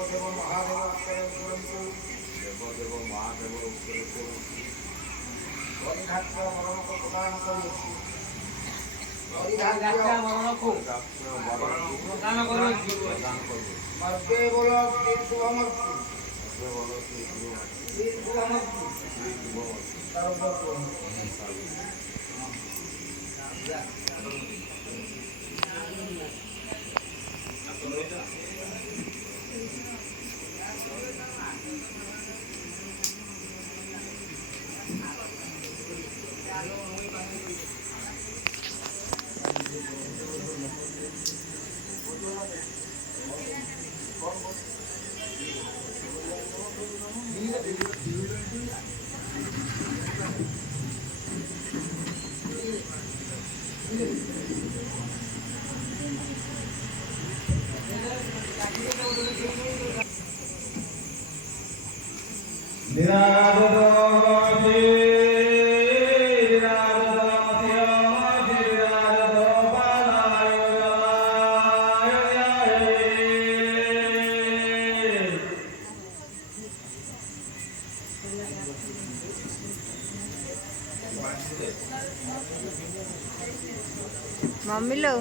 ଦେବଦେବ ମହାଦେବ ଉତ୍ତର କରନ୍ତୁ। ଦେବଦେବ ମହାଦେବ ଉପରେ ପରିଧାର୍ଯ୍ୟ ମରଣକୁ ପ୍ରଦାନ କରୁଅଛି। ପରିଧାର୍ଯ୍ୟ ମରଣକୁ ପ୍ରଦାନ କରୁଅଛି। ମର୍ବେ ବୋଲ ଶ୍ରୀ ଶୁଭମୂର୍ତ୍ତି ଶ୍ରୀ ଶୁଭମୂର୍ତ୍ତି ସର୍ବପୂର୍ଣ୍ଣ। मम्मी लो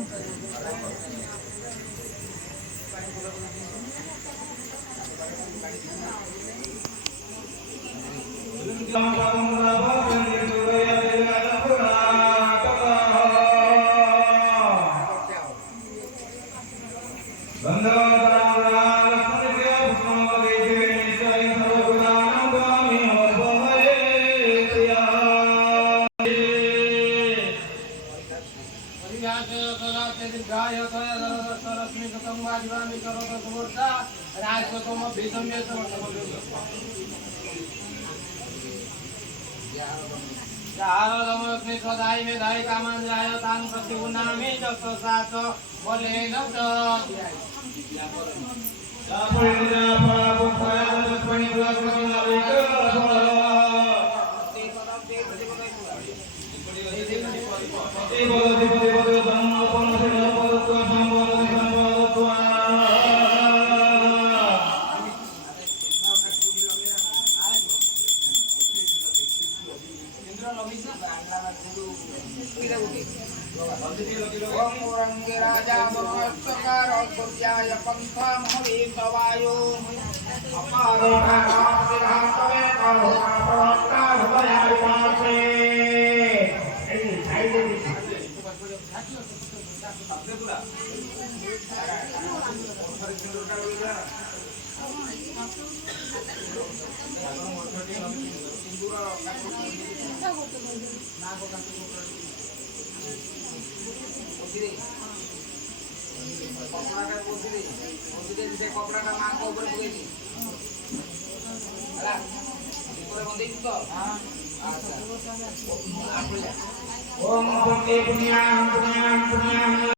सदाई में धाई कामन जाय तान प्रति उन्नामी जस्तो साच बोले नौट राजा मनोस्तकार सूर्याय पंथा महवे सवायो अपार विधातवे करुणा प्रवक्ता हृदयाय पासे कपड़ा माँ को ऊपर पकड़ी ओम पुण्य पुण्यां पुण्यां पुण्यां